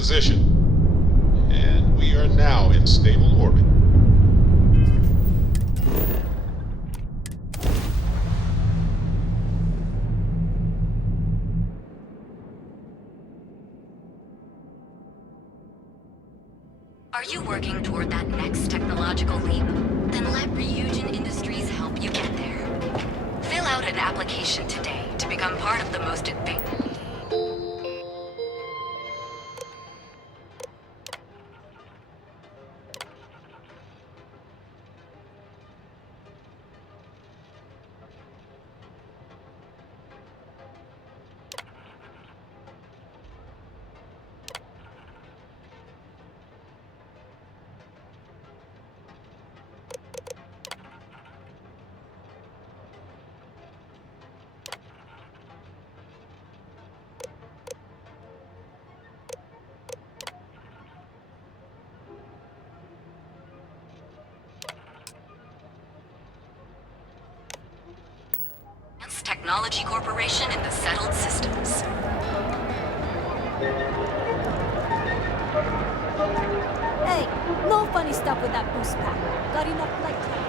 position. And we are now in stable orbit. Are you working toward that next technological leap? Then let Ryujin Industries help you get there. Fill out an application today to become part of the most advanced... Technology Corporation in the settled systems. Hey, no funny stuff with that boost pack. Got enough flight time.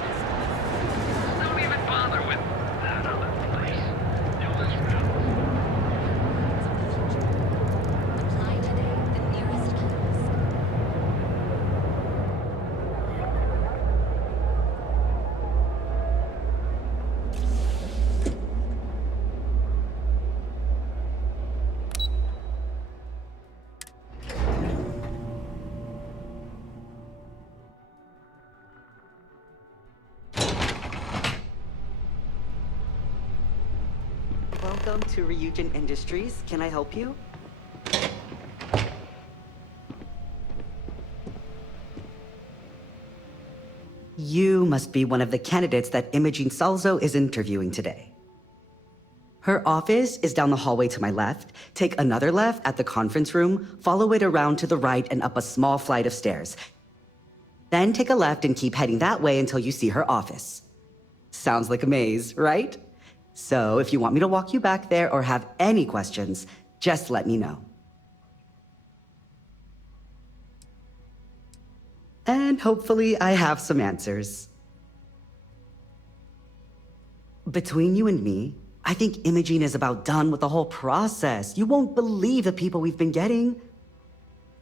Don't even bother with that other place. Do this route. Apply today, the nearest kiosk. Welcome to Ryujin Industries. Can I help you? You must be one of the candidates that Imogene Salzo is interviewing today. Her office is down the hallway to my left. Take another left at the conference room, follow it around to the right and up a small flight of stairs. Then take a left and keep heading that way until you see her office. Sounds like a maze, right? So if you want me to walk you back there or have any questions, just let me know. And hopefully I have some answers. Between you and me, I think Imogene is about done with the whole process. You won't believe the people we've been getting.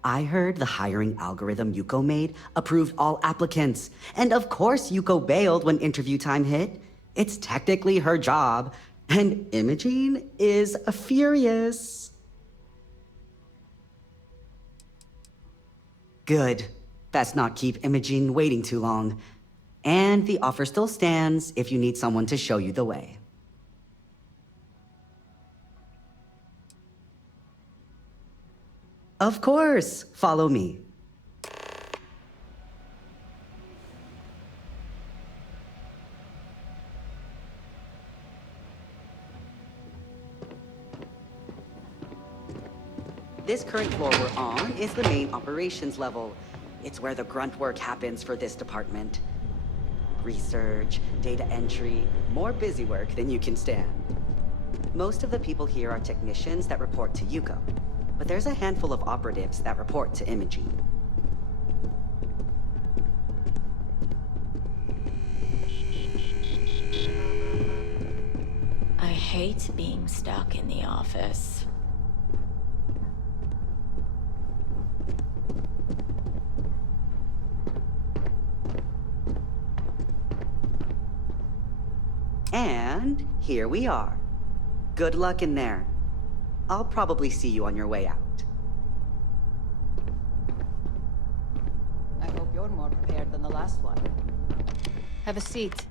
I heard the hiring algorithm Yuko made approved all applicants. And of course Yuko bailed when interview time hit. It's technically her job, and Imogene is furious. Good. Best not keep Imogene waiting too long. And the offer still stands if you need someone to show you the way. Of course, follow me. This current floor we're on is the main operations level. It's where the grunt work happens for this department. Research, data entry, more busy work than you can stand. Most of the people here are technicians that report to Yuko, but there's a handful of operatives that report to Imogene. I hate being stuck in the office. And here we are. Good luck in there. I'll probably see you on your way out. I hope you're more prepared than the last one. Have a seat.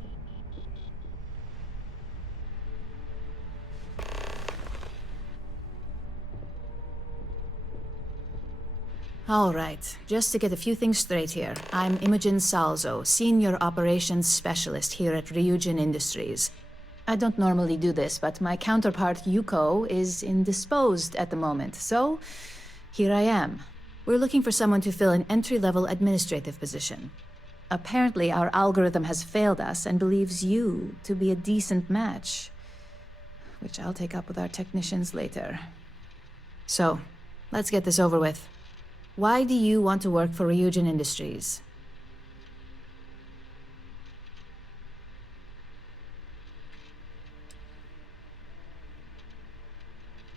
All right, just to get a few things straight here. I'm Imogen Salzo, Senior Operations Specialist here at Ryujin Industries. I don't normally do this, but my counterpart, Yuko, is indisposed at the moment, so here I am. We're looking for someone to fill an entry-level administrative position. Apparently, our algorithm has failed us and believes you to be a decent match, which I'll take up with our technicians later. So, let's get this over with. Why do you want to work for Ryujin Industries?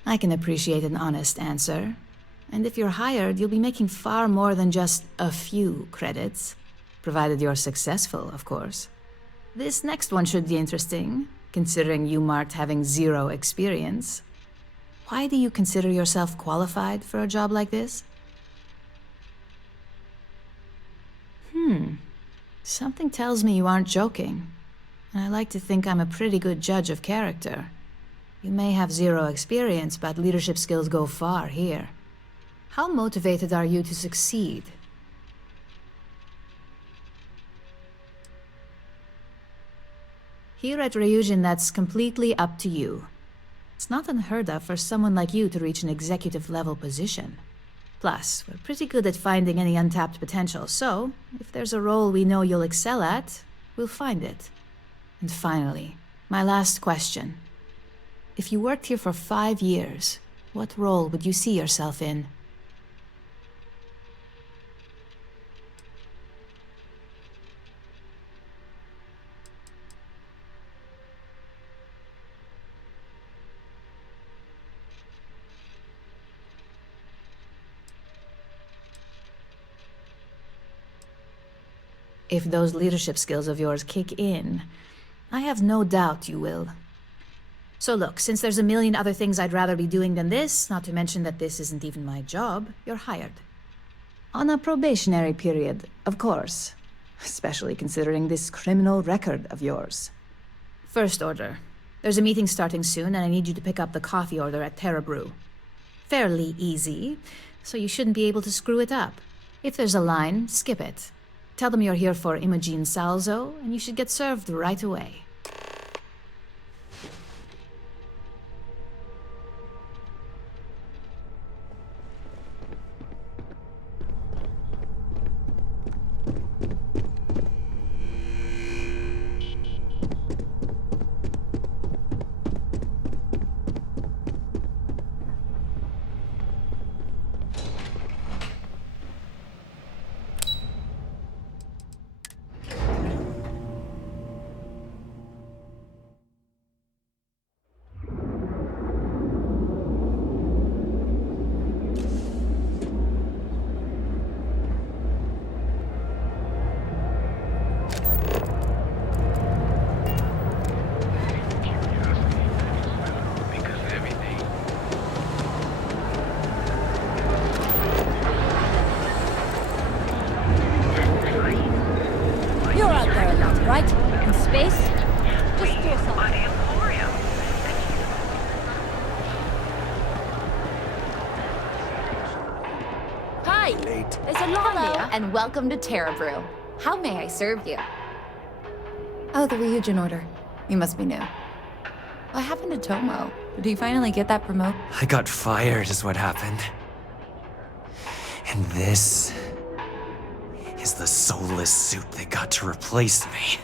I can appreciate an honest answer. And if you're hired, you'll be making far more than just a few credits. Provided you're successful, of course. This next one should be interesting, considering you marked having 0 experience. Why do you consider yourself qualified for a job like this? Something tells me you aren't joking. And I like to think I'm a pretty good judge of character. You may have 0 experience, but leadership skills go far here. How motivated are you to succeed? Here at Ryujin, that's completely up to you. It's not unheard of for someone like you to reach an executive-level position. Plus, we're pretty good at finding any untapped potential, so if there's a role we know you'll excel at, we'll find it. And finally, my last question. If you worked here for 5 years, what role would you see yourself in? If those leadership skills of yours kick in, I have no doubt you will. So look, since there's a million other things I'd rather be doing than this, not to mention that this isn't even my job, you're hired. On a probationary period, of course. Especially considering this criminal record of yours. First order. There's a meeting starting soon, and I need you to pick up the coffee order at Terra Brew. Fairly easy, so you shouldn't be able to screw it up. If there's a line, skip it. Tell them you're here for Imogen Salzo, and you should get served right away. And welcome to Terra Brew. How may I serve you? Oh, the Ryujin order. You must be new. What happened to Tomo? Did he finally get that promote? I got fired is what happened. And this is the soulless suit they got to replace me.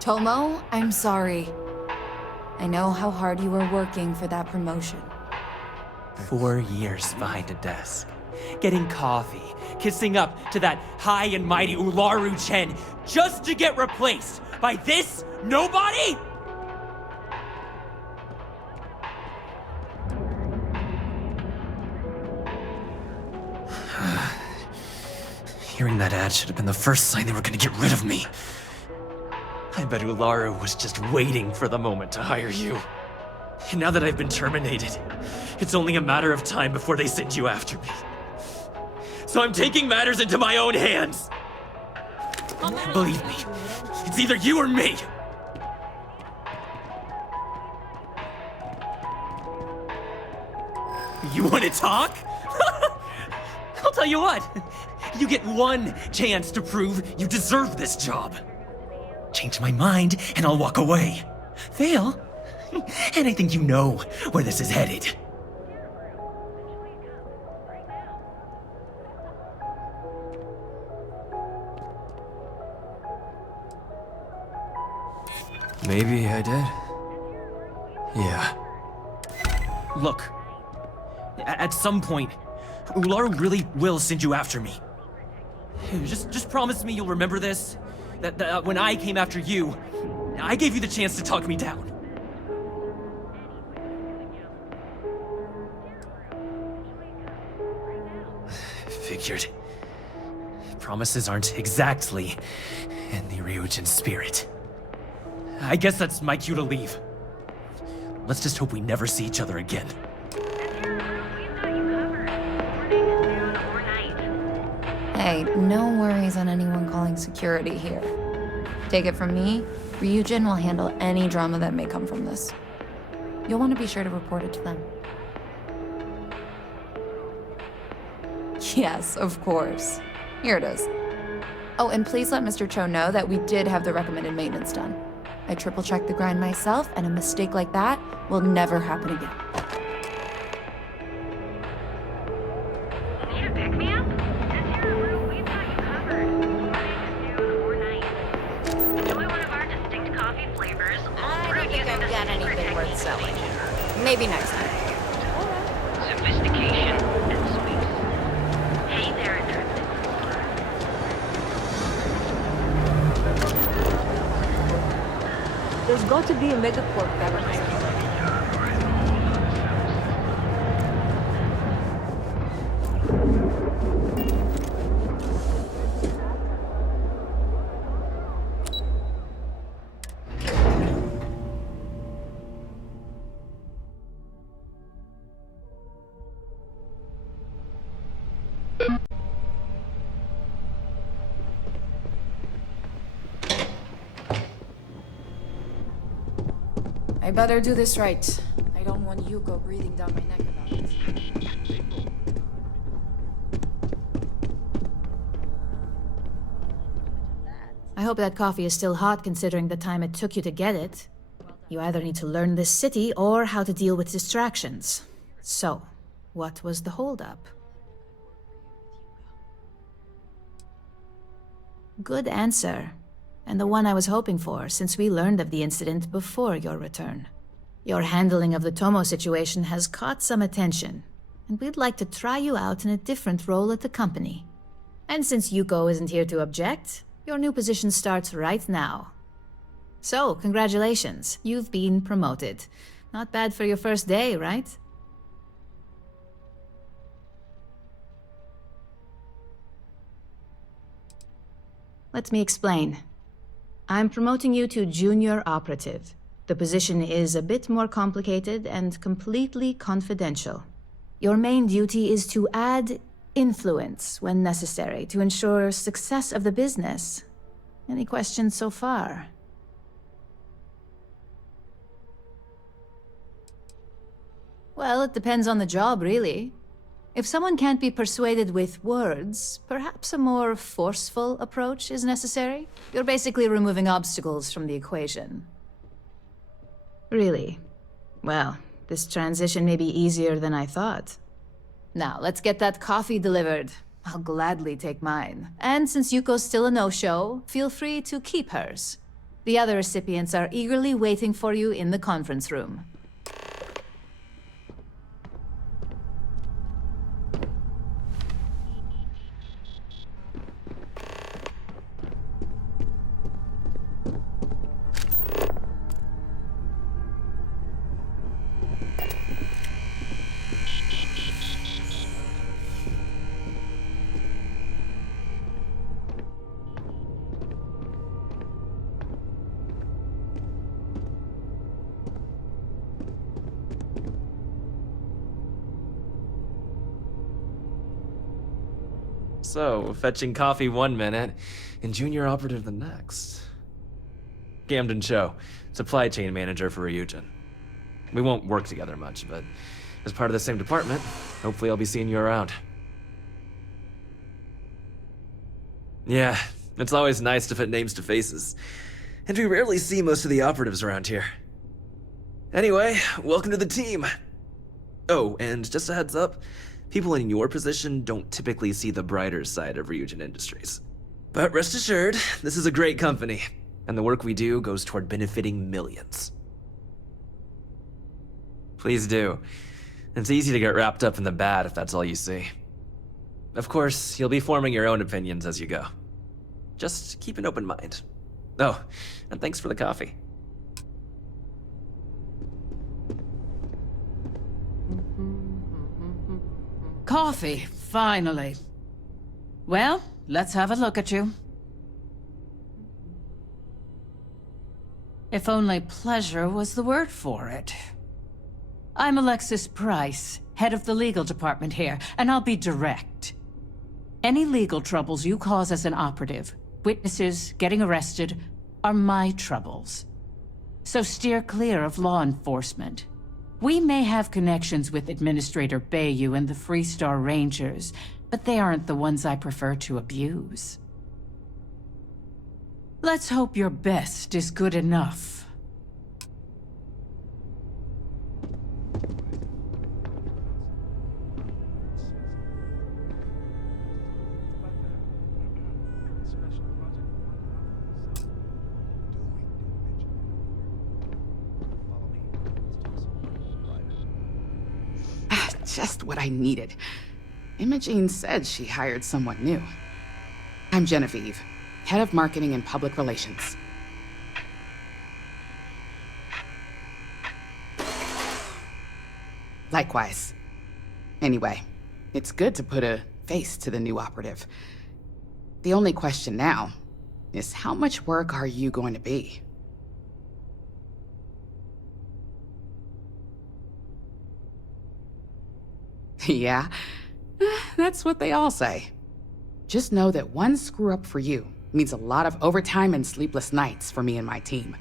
Tomo, I'm sorry. I know how hard you were working for that promotion. 4 years behind a desk, getting coffee, kissing up to that high and mighty Ryujin just to get replaced by this nobody? Hearing that ad should have been the first sign they were gonna get rid of me. I bet Ularu was just waiting for the moment to hire you. And now that I've been terminated, it's only a matter of time before they send you after me. So I'm taking matters into my own hands. Believe me, it's either you or me. You want to talk? I'll tell you what. You get one chance to prove you deserve this job. Change my mind, and I'll walk away. Fail, and I think you know where this is headed. Maybe I did. Yeah. Look, at some point, Ularu really will send you after me. Just promise me you'll remember this. That when I came after you, I gave you the chance to talk me down. Figured. Promises aren't exactly in the Ryujin spirit. I guess that's my cue to leave. Let's just hope we never see each other again. Hey, no worries on anyone calling security here. Take it from me, Ryujin will handle any drama that may come from this. You'll want to be sure to report it to them. Yes, of course. Here it is. Oh, and please let Mr. Cho know that we did have the recommended maintenance done. I triple-checked the grind myself, and a mistake like that will never happen again. Need a pick-me-up? Since you're a room, we've got you covered. Morning to noon or night. Enjoy one of our distinct coffee flavors. I don't think I've got anything worth selling. Maybe next time. Sophistication and sweet. Hey there, There's got to be a megacorp beverage. I better do this right. I don't want Yuko breathing down my neck about it. I hope that coffee is still hot considering the time it took you to get it. You either need to learn this city or how to deal with distractions. So, what was the holdup? Good answer. And the one I was hoping for, since we learned of the incident before your return. Your handling of the Tomo situation has caught some attention, and we'd like to try you out in a different role at the company. And since Yuko isn't here to object, your new position starts right now. So, congratulations, you've been promoted. Not bad for your first day, right? Let me explain. I'm promoting you to junior operative. The position is a bit more complicated and completely confidential. Your main duty is to add influence when necessary to ensure success of the business. Any questions so far? Well, it depends on the job, really. If someone can't be persuaded with words, perhaps a more forceful approach is necessary. You're basically removing obstacles from the equation. Really? Well, this transition may be easier than I thought. Now, let's get that coffee delivered. I'll gladly take mine. And since Yuko's still a no-show, feel free to keep hers. The other recipients are eagerly waiting for you in the conference room. So, fetching coffee one minute, and junior operative the next. Gamden Cho, supply chain manager for Ryujin. We won't work together much, but as part of the same department, hopefully I'll be seeing you around. Yeah, it's always nice to put names to faces. And we rarely see most of the operatives around here. Anyway, welcome to the team. Oh, and just a heads up, people in your position don't typically see the brighter side of Ryujin Industries. But rest assured, this is a great company, and the work we do goes toward benefiting millions. Please do. It's easy to get wrapped up in the bad if that's all you see. Of course, you'll be forming your own opinions as you go. Just keep an open mind. Oh, and thanks for the coffee. Coffee, finally. Well, let's have a look at you. If only pleasure was the word for it. I'm Alexis Price, head of the legal department here, and I'll be direct. Any legal troubles you cause as an operative, witnesses, getting arrested, are my troubles. So steer clear of law enforcement. We may have connections with Administrator Bayou and the Freestar Rangers, but they aren't the ones I prefer to abuse. Let's hope your best is good enough. Just what I needed. Imogene said she hired someone new. I'm Genevieve, head of marketing and public relations. Likewise. Anyway, it's good to put a face to the new operative. The only question now is how much work are you going to be? Yeah, that's what they all say. Just know that one screw-up for you means a lot of overtime and sleepless nights for me and my team.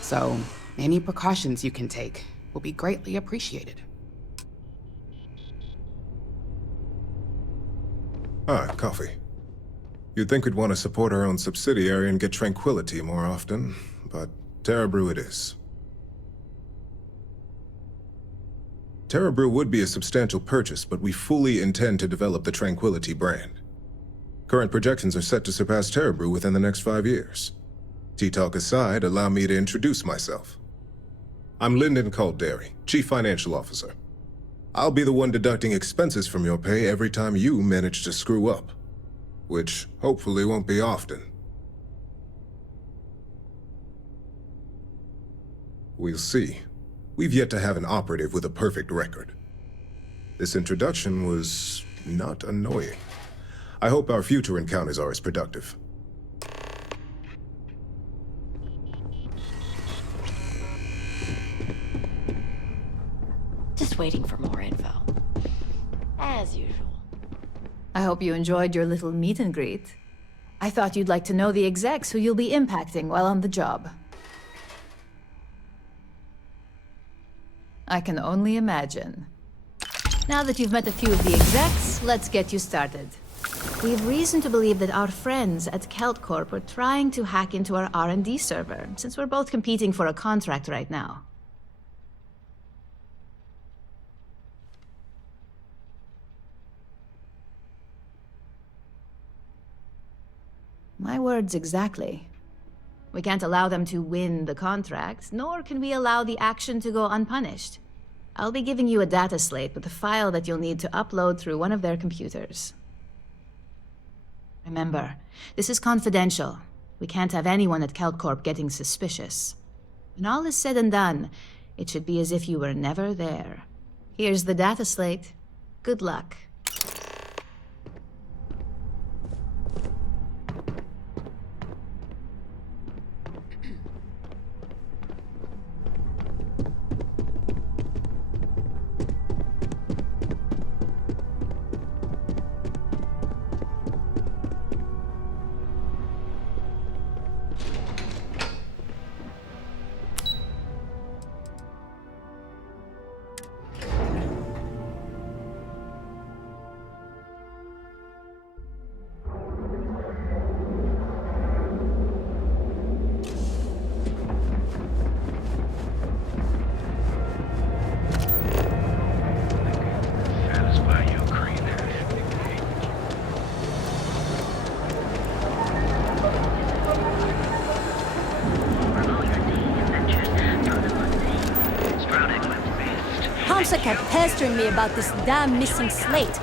So, any precautions you can take will be greatly appreciated. Ah, coffee. You'd think we'd want to support our own subsidiary and get tranquility more often, but Terra Brew it is. Terra Brew would be a substantial purchase, but we fully intend to develop the Tranquility brand. Current projections are set to surpass Terra Brew within the next 5 years. Tea talk aside, allow me to introduce myself. I'm Lyndon Calderi, Chief Financial Officer. I'll be the one deducting expenses from your pay every time you manage to screw up, which hopefully won't be often. We'll see. We've yet to have an operative with a perfect record. This introduction was not annoying. I hope our future encounters are as productive. Just waiting for more info. As usual. I hope you enjoyed your little meet and greet. I thought you'd like to know the execs who you'll be impacting while on the job. I can only imagine. Now that you've met a few of the execs, let's get you started. We have reason to believe that our friends at Kelt Corp are trying to hack into our R&D server, since we're both competing for a contract right now. My words exactly. We can't allow them to win the contract, nor can we allow the action to go unpunished. I'll be giving you a data slate with a file that you'll need to upload through one of their computers. Remember, this is confidential. We can't have anyone at KeltCorp getting suspicious. When all is said and done, it should be as if you were never there. Here's the data slate. Good luck. Satisfy your cravings. Hamsa kept pestering me about this damn missing slate.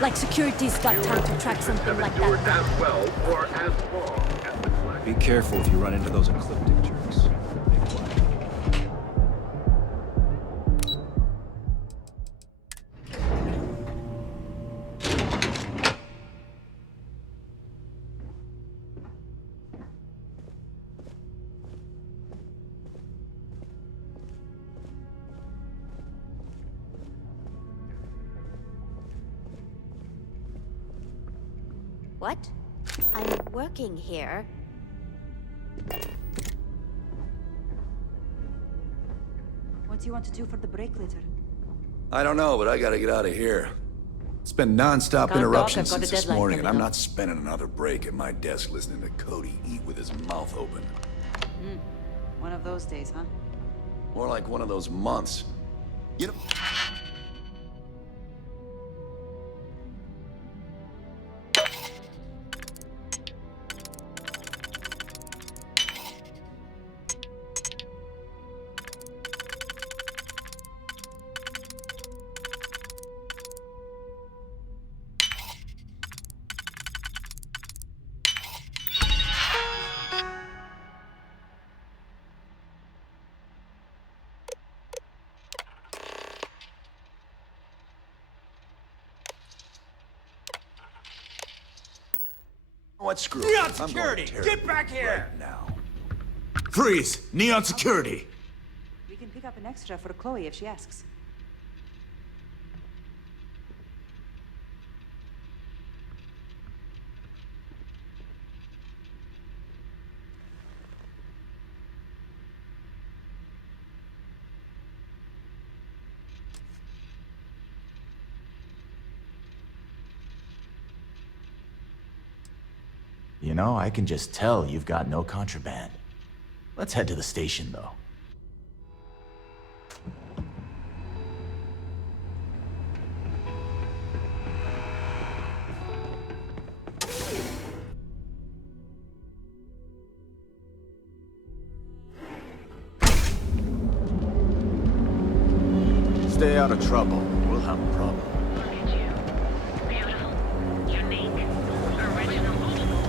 Like security's got time to track something like that. As well or as long as the flag. Be careful if you run into those ecliptic jerks. What? I'm working here. What do you want to do for the break later? I don't know, but I gotta get out of here. It's been non-stop Can't interruptions talk, I've got since a this deadline morning, and I'm coming not spending another break at my desk listening to Cody eat with his mouth open. One of those days, huh? More like one of those months. You know... What screw? Neon security! Get back here! Right now. Freeze! Neon security! We can pick up an extra for Chloe if she asks. You know, I can just tell you've got no contraband. Let's head to the station, though. Stay out of trouble. We'll have a problem.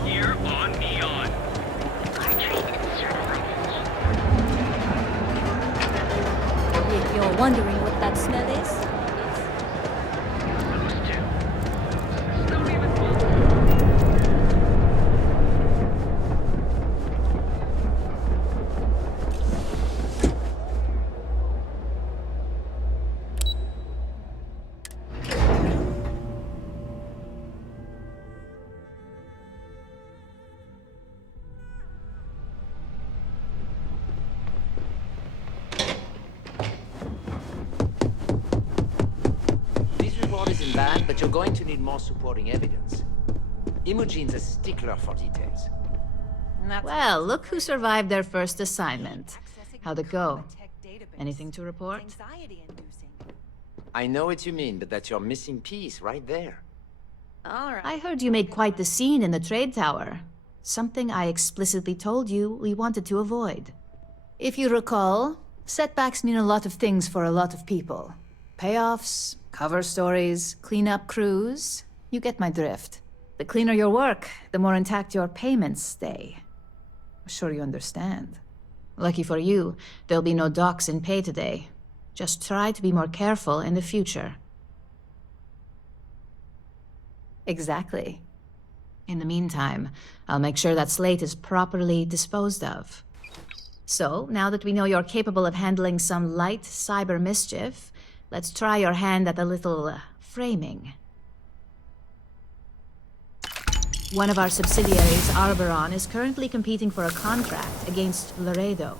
Here on Neon. If you're wondering what that smell is, isn't bad, but you're going to need more supporting evidence. Imogene's a stickler for details. Well, look who survived their first assignment. How'd it go? Anything to report? I know what you mean, but that's your missing piece right there. All right. I heard you made quite the scene in the trade tower. Something I explicitly told you we wanted to avoid. If you recall, setbacks mean a lot of things for a lot of people. Payoffs, cover stories, cleanup crews. You get my drift. The cleaner your work, the more intact your payments stay. I'm sure you understand. Lucky for you, there'll be no docks in pay today. Just try to be more careful in the future. Exactly. In the meantime, I'll make sure that slate is properly disposed of. So, now that we know you're capable of handling some light cyber mischief, let's try your hand at a little framing. One of our subsidiaries, Arboron, is currently competing for a contract against Laredo.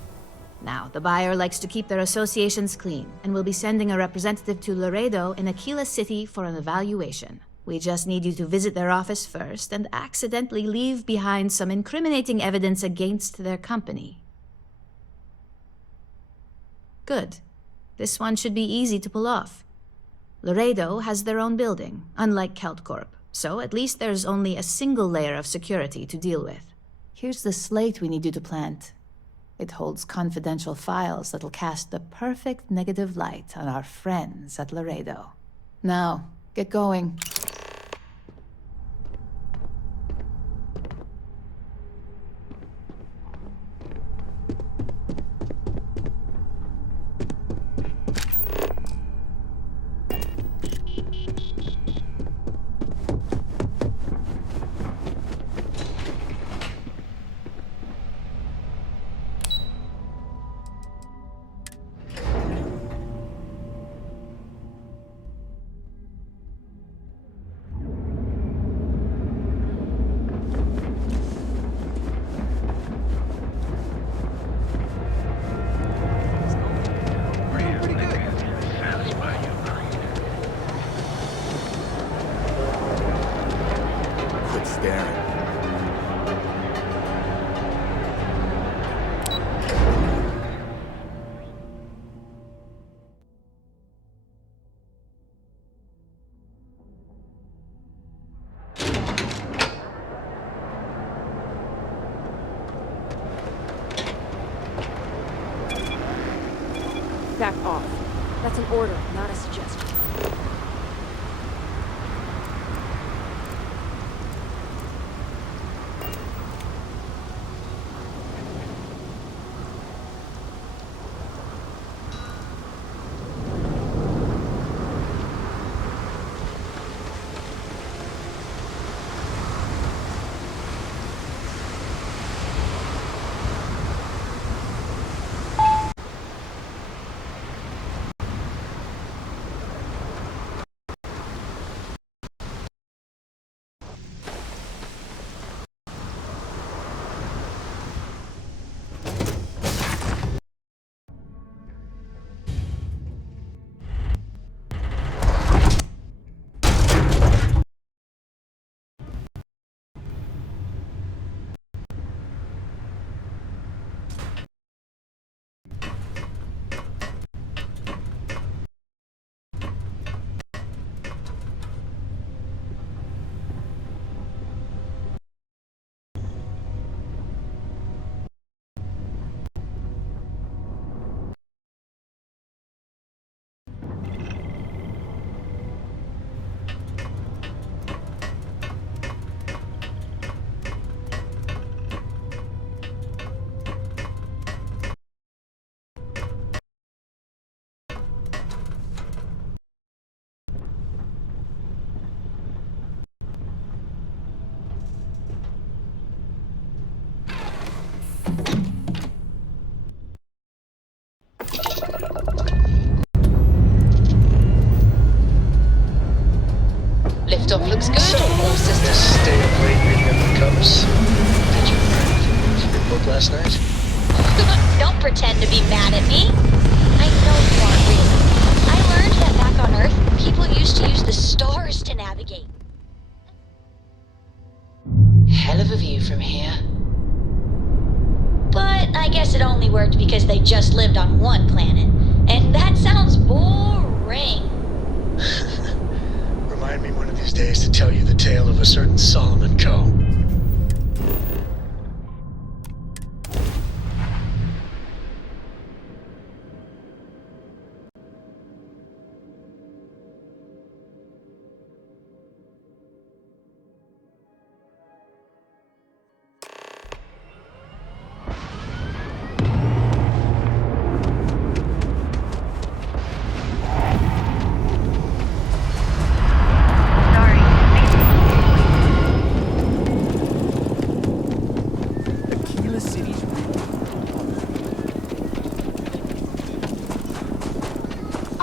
Now, the buyer likes to keep their associations clean, and will be sending a representative to Laredo in Aquila City for an evaluation. We just need you to visit their office first and accidentally leave behind some incriminating evidence against their company. Good. This one should be easy to pull off. Laredo has their own building, unlike KeltCorp, so at least there's only a single layer of security to deal with. Here's the slate we need you to plant. It holds confidential files that'll cast the perfect negative light on our friends at Laredo. Now, get going. back off. That's an order, not a suggestion. Liftoff looks good. All systems. Stay up late reading up the covers. Did you learn anything from your book last night? Don't pretend to be mad at me. I know you aren't really. I learned that back on Earth, people used to use the stars to navigate. Hell of a view from here. But I guess it only worked because they just lived on one planet. And that sounds boring. Remind me one of these days to tell you the tale of a certain Solomon Co.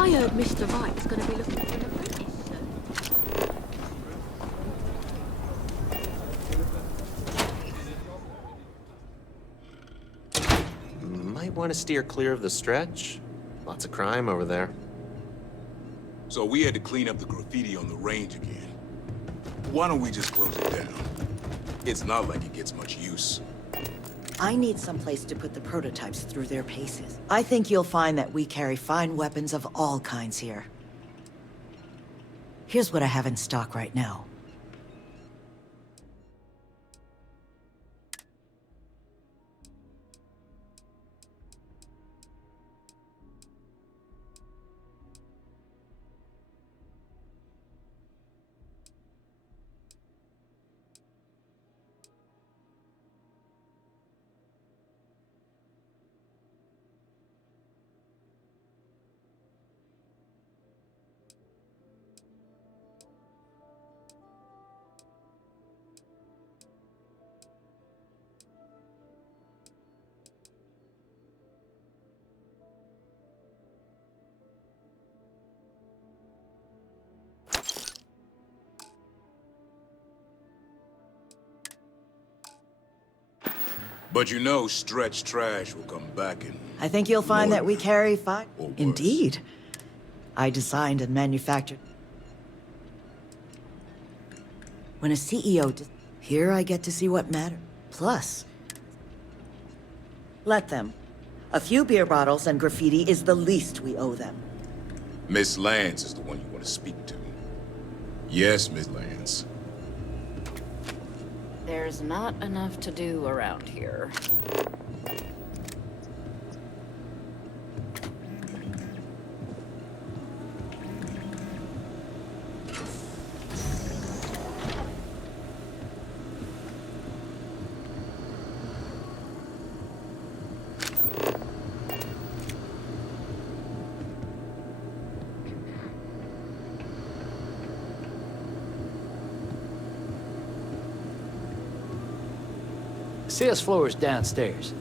I heard Mr. Wright's gonna be looking for an apprentice soon. Might want to steer clear of the stretch. Lots of crime over there. So we had to clean up the graffiti on the range again. Why don't we just close it down? It's not like it gets much use. I need someplace to put the prototypes through their paces. I think you'll find that we carry fine weapons of all kinds here. Here's what I have in stock right now. But you know Stretch Trash will come back and... I think you'll find that we carry Or worse. Indeed. I designed and manufactured. When a CEO here I get to see what matters. Plus, let them. A few beer bottles and graffiti is the least we owe them. Miss Lance is the one you want to speak to. Yes, Miss Lance. There's not enough to do around here. CS floor is downstairs.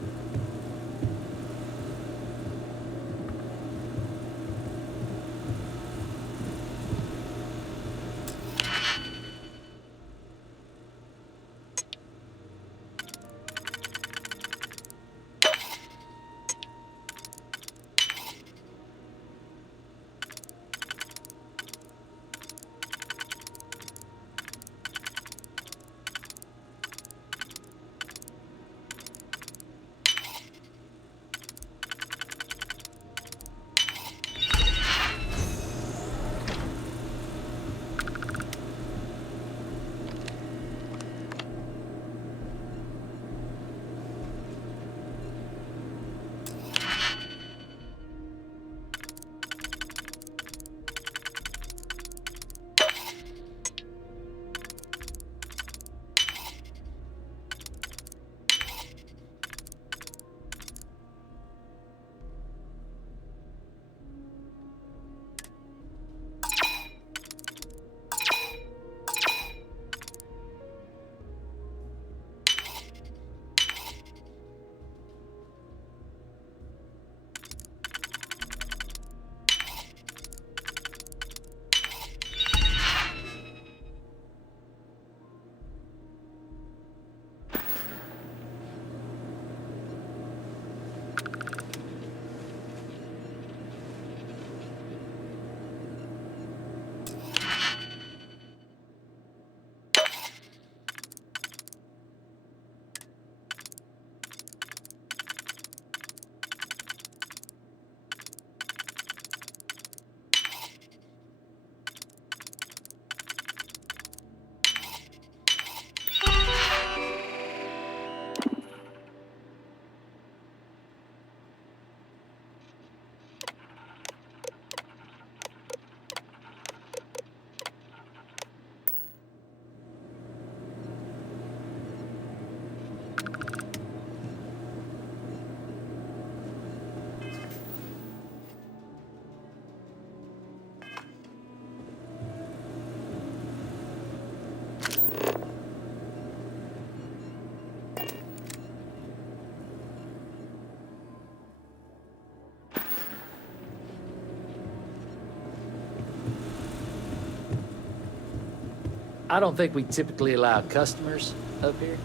I don't think we typically allow customers up here.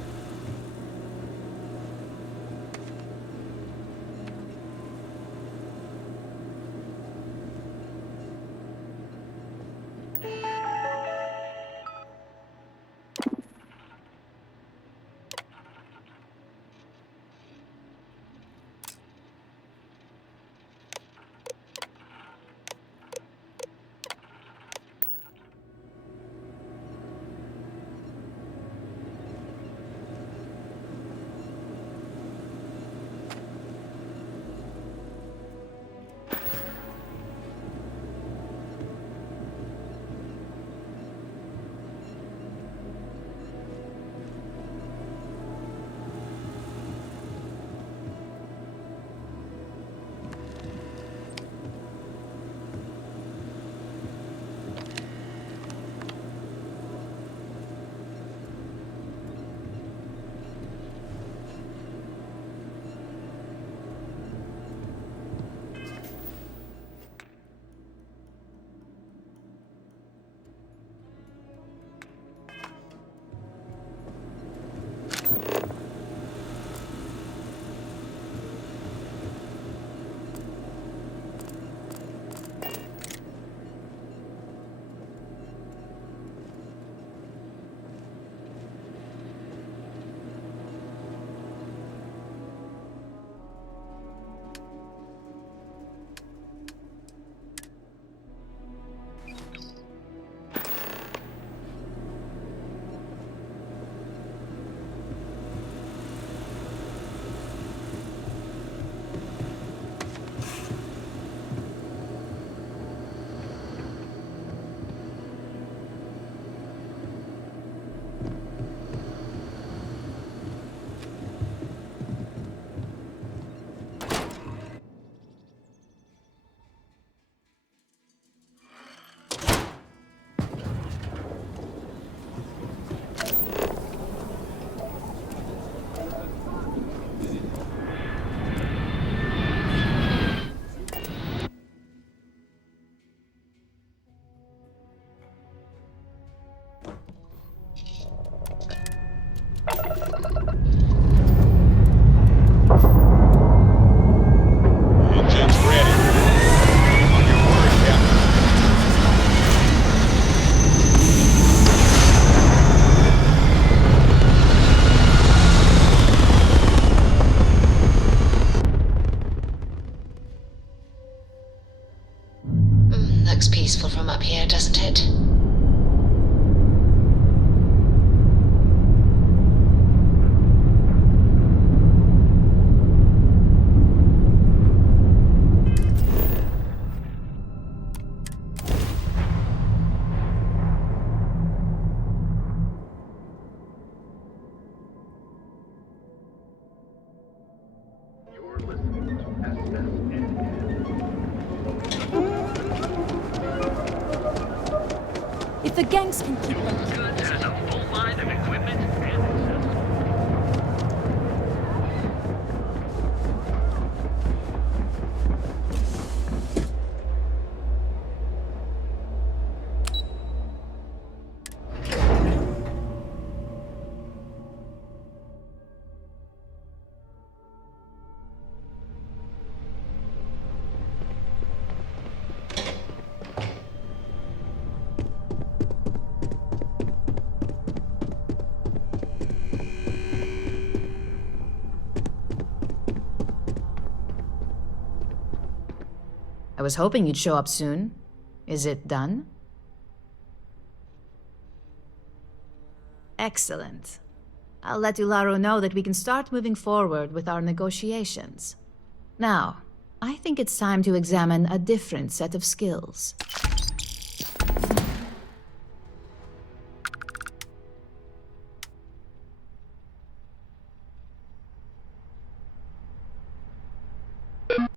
looks peaceful from up here, doesn't it? If the gangs can keep them. There's a full line of equipment and accessories. I was hoping you'd show up soon. Is it done? Excellent. I'll let Ularo know that we can start moving forward with our negotiations. Now, I think it's time to examine a different set of skills.